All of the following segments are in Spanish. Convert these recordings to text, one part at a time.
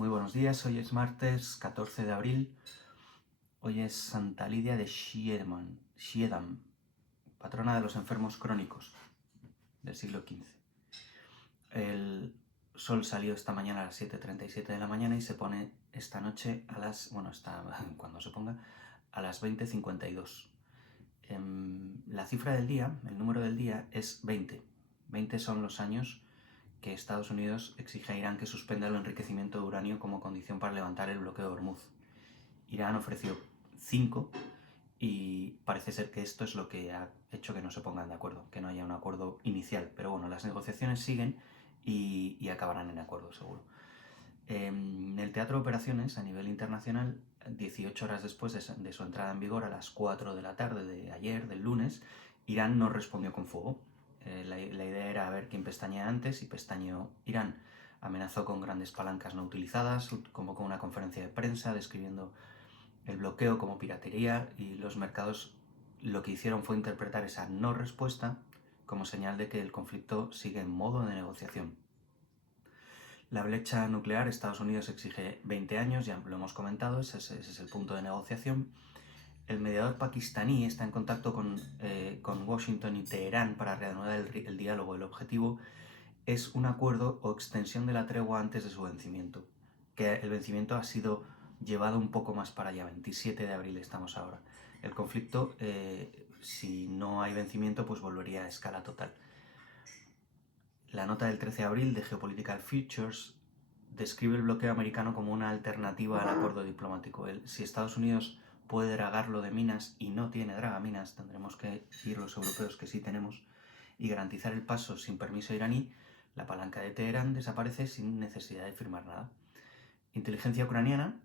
Muy buenos días, hoy es martes 14 de abril, hoy es Santa Lidia de Schiedam, patrona de los enfermos crónicos del siglo XV. El sol salió esta mañana a las 7:37 de la mañana y se pone esta noche a las, cuando se ponga, a las 20:52. La cifra del día, el número del día es 20. 20 son los años que Estados Unidos exige a Irán que suspenda el enriquecimiento de uranio como condición para levantar el bloqueo de Hormuz. Irán ofreció 5 y parece ser que esto es lo que ha hecho que no se pongan de acuerdo, que no haya un acuerdo inicial. Pero bueno, las negociaciones siguen y acabarán en acuerdo seguro. En el teatro de operaciones a nivel internacional, 18 horas después de su entrada en vigor, a las 4 de la tarde de ayer, del lunes, Irán no respondió con fuego. La idea era ver quién pestañea antes y pestañeó Irán. Amenazó con grandes palancas no utilizadas, convocó una conferencia de prensa describiendo el bloqueo como piratería, y los mercados lo que hicieron fue interpretar esa no respuesta como señal de que el conflicto sigue en modo de negociación. La brecha nuclear, Estados Unidos exige 20 años, ya lo hemos comentado, ese es el punto de negociación. El mediador pakistaní está en contacto con Washington y Teherán para reanudar el diálogo. El objetivo es un acuerdo o extensión de la tregua antes de su vencimiento, que el vencimiento ha sido llevado un poco más para allá, 27 de abril estamos ahora. El conflicto, si no hay vencimiento, pues volvería a escala total. La nota del 13 de abril de Geopolitical Futures describe el bloqueo americano como una alternativa al acuerdo diplomático. Si Estados Unidos puede dragarlo de minas y no tiene dragaminas, tendremos que ir los europeos que sí tenemos, y garantizar el paso sin permiso iraní, la palanca de Teherán desaparece sin necesidad de firmar nada. Inteligencia ucraniana,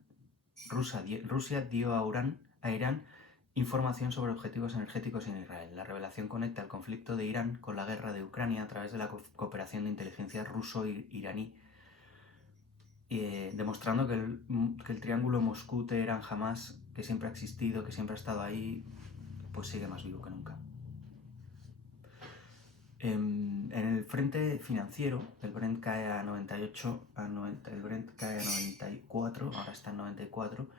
Rusia dio a Irán información sobre objetivos energéticos en Israel. La revelación conecta el conflicto de Irán con la guerra de Ucrania a través de la cooperación de inteligencia ruso-iraní, demostrando que el triángulo Moscú-Teherán-Hamás, que siempre ha existido, que siempre ha estado ahí, pues sigue más vivo que nunca. En el frente financiero, el Brent cae a 98, el Brent cae a 94, ahora está en 94.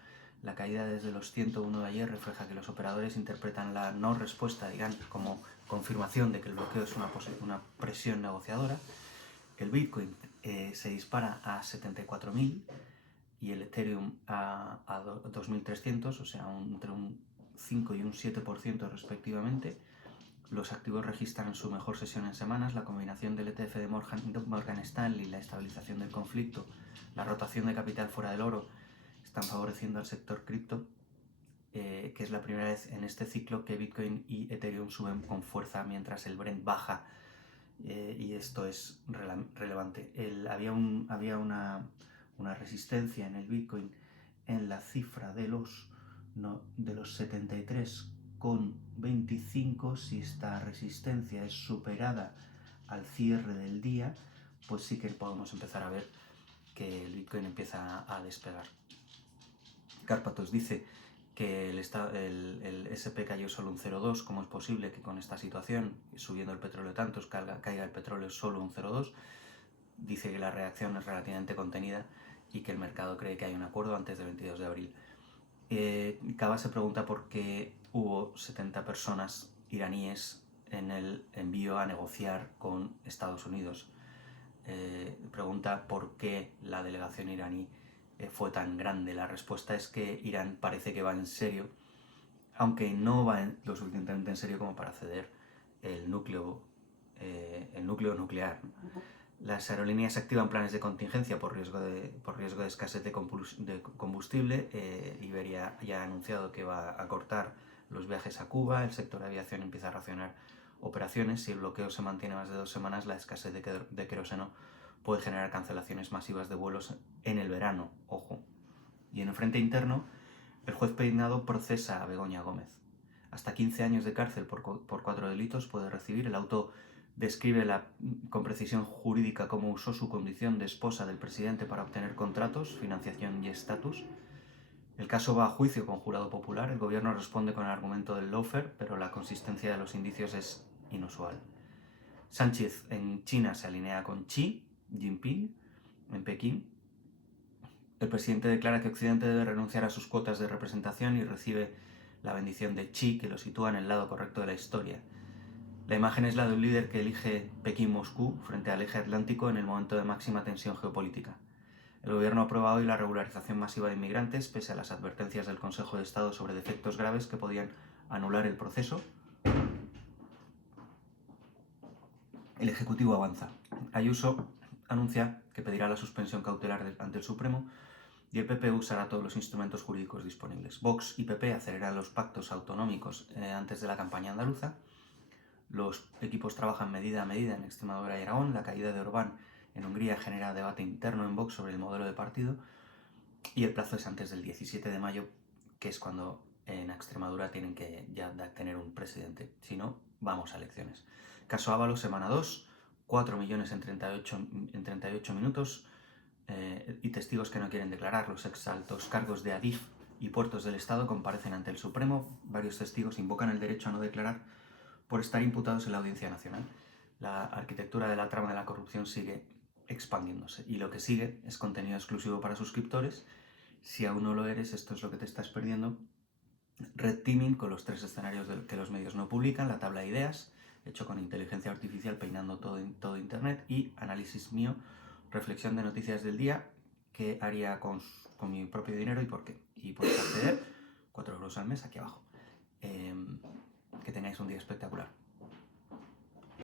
La caída desde los 101 de ayer refleja que los operadores interpretan la no respuesta de Irán como confirmación de que el bloqueo es una presión negociadora. El Bitcoin se dispara a 74.000 y el Ethereum a 2.300, o sea, entre un 5 y un 7% respectivamente. Los activos registran su mejor sesión en semanas. La combinación del ETF de Morgan Stanley, la estabilización del conflicto, la rotación de capital fuera del oro están favoreciendo al sector cripto, que es la primera vez en este ciclo que Bitcoin y Ethereum suben con fuerza mientras el Brent baja, y esto es relevante. Había una resistencia en el Bitcoin en la cifra de los 73,25. Si esta resistencia es superada al cierre del día, pues sí que podemos empezar a ver que el Bitcoin empieza a despegar. Carpatos dice que el SP cayó solo un 0,2. ¿Cómo es posible que con esta situación, subiendo el petróleo tantos, caiga el petróleo solo un 0,2? Dice que la reacción es relativamente contenida y que el mercado cree que hay un acuerdo antes del 22 de abril. Cava se pregunta por qué hubo 70 personas iraníes en el envío a negociar con Estados Unidos. Pregunta por qué la delegación iraní fue tan grande. La respuesta es que Irán parece que va en serio, aunque no va lo suficientemente en serio como para ceder el núcleo nuclear. Las aerolíneas activan planes de contingencia por riesgo de escasez de combustible. Iberia ya ha anunciado que va a cortar los viajes a Cuba. El sector de aviación empieza a racionar operaciones. Si el bloqueo se mantiene más de 2 semanas, la escasez de queroseno puede generar cancelaciones masivas de vuelos en el verano. Ojo. Y en el frente interno, el juez Peinado procesa a Begoña Gómez. Hasta 15 años de cárcel por 4 delitos puede recibir. El auto describe con precisión jurídica cómo usó su condición de esposa del presidente para obtener contratos, financiación y estatus. El caso va a juicio con jurado popular. El gobierno responde con el argumento del lawfare, pero la consistencia de los indicios es inusual. Sánchez en China se alinea con Xi Jinping en Pekín. El presidente declara que Occidente debe renunciar a sus cuotas de representación y recibe la bendición de Xi, que lo sitúa en el lado correcto de la historia. La imagen es la de un líder que elige Pekín-Moscú frente al eje atlántico en el momento de máxima tensión geopolítica. El gobierno ha aprobado hoy la regularización masiva de inmigrantes, pese a las advertencias del Consejo de Estado sobre defectos graves que podían anular el proceso. El Ejecutivo avanza. Ayuso anuncia que pedirá la suspensión cautelar ante el Supremo y el PP usará todos los instrumentos jurídicos disponibles. Vox y PP aceleran los pactos autonómicos antes de la campaña andaluza. Los equipos trabajan medida a medida en Extremadura y Aragón. La caída de Orbán en Hungría genera debate interno en Vox sobre el modelo de partido. Y el plazo es antes del 17 de mayo, que es cuando en Extremadura tienen que ya tener un presidente. Si no, vamos a elecciones. Caso Ábalos, semana 2, 4 millones en 38 minutos y testigos que no quieren declarar. Los exaltos cargos de Adif y Puertos del Estado comparecen ante el Supremo. Varios testigos invocan el derecho a no declarar por estar imputados en la Audiencia Nacional. La arquitectura de la trama de la corrupción sigue expandiéndose y lo que sigue es contenido exclusivo para suscriptores. Si aún no lo eres, esto es lo que te estás perdiendo. Red Teaming con los 3 escenarios que los medios no publican, la tabla de ideas, hecho con inteligencia artificial peinando todo Internet, y análisis mío, reflexión de noticias del día, que haría con mi propio dinero y por qué. Y puedes acceder 4 euros al mes aquí abajo. Que tengáis un día espectacular.